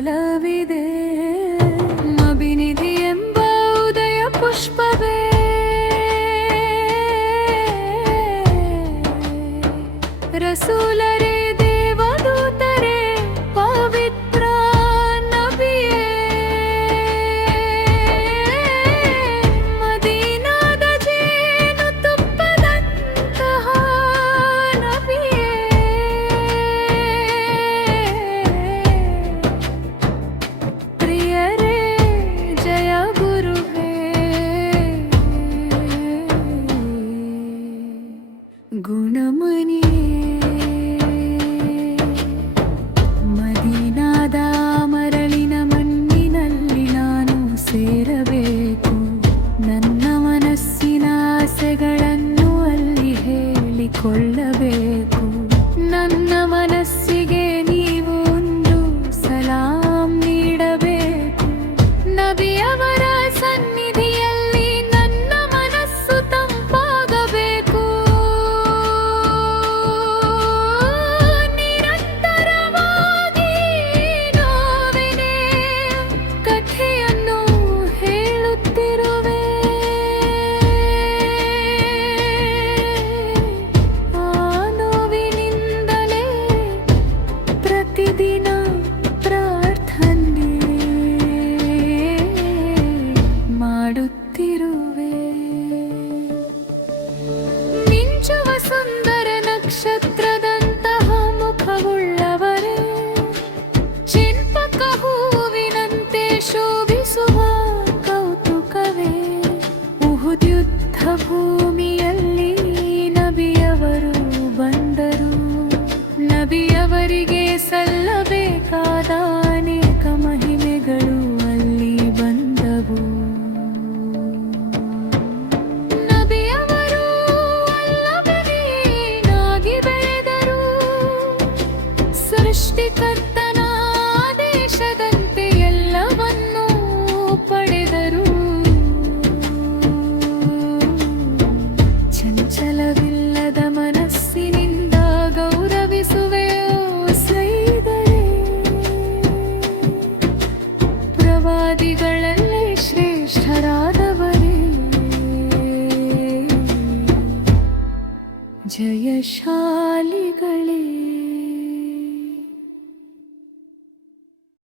ಬಲವಿದೆ. ಅಭಿನಿಧಿ ಎಂಬ ಉದಯ ಪುಷ್ಪವೇ ರಸೂಲರೇ ದೇವದೂತರೇ ಪವಿತ್ರ ನಬಿಯೇ ಮದೀನಾದ ಜೇನು ತುಪ್ಪದಂತಹ ನಬಿಯೇ ಪ್ರಿಯರೇ ಜಯ ಗುರುವೇ ಗುಣಮಣಿಯೇ ಮದೀನಾದ ಮರಳಿನ ಮಣ್ಣಿನಲ್ಲಿ ನಾನು ಸೇರಬೇಕು. ನನ್ನ ಮನಸ್ಸಿನ ಆಸೆಗಳನ್ನು ಅಲ್ಲಿ ಹೇಳಿಕೊಳ್ಳಬೇಕು. ನನ್ನ ಮನಸ್ಸಿಗೆ ನೀವು ಒಂದು ಸಲಾಂ ನೀಡಬೇಕು. ನಬಿಯವರ ಸನ್ನಿಧಿಯಲ್ಲಿ ನನ್ನ ಮನಸ್ಸು ತಂಪಾಗಬೇಕು. ನಿರಂತರವಾಗಿ ನೋವಿನೇ ಕಥೆಯನ್ನು ಹೇಳುತ್ತಿರುವೆ. ಆ ನೋವಿನಿಂದಲೇ ಪ್ರತಿದಿನ ಪ್ರಾರ್ಥನೆ ಮಾಡುತ್ತಿರುವೆ. ಮಿಂಚುವ ಸುಂದರ ನಕ್ಷತ್ರದಂತಹ ಮುಖವುಳ್ಳವರೇ, ಚಿಂಪಕ ಹೂವಿನಂತೆ ಶೋಭಿಸುವ ಕೌತುಕವೇ, ಉಹುದ್ ಯುದ್ಧ ಭೂಮಿಯಲ್ಲಿ ನಬಿಯವರು ಬಂದರು. ನಬಿಯವರಿಗೆ ಸಲ್ಲಬೇಕಾದ ಅನೇಕ ಮಹಿಮೆಗಳು ಅಲ್ಲಿ ಬಂದವು. ನಬಿಯವರು ಅಲ್ಲವನೇನಾಗಿ ಬೆಳೆದರು. ಸೃಷ್ಟಿಕರ್ತನ ಆದೇಶದಂತೆ ಎಲ್ಲವನ್ನೂ ಪಡೆದರು. ಚಂಚಲವಿಲ್ಲದ ಮನಸ್ಸಿನಿಂದ ಗೌರವಿಸುವೆ ಓ ಸೈದರೇ. ಪ್ರವಾದಿಗಳಲ್ಲಿ ಶ್ರೇಷ್ಠರಾದವರೇ ಜಯ ಶಾ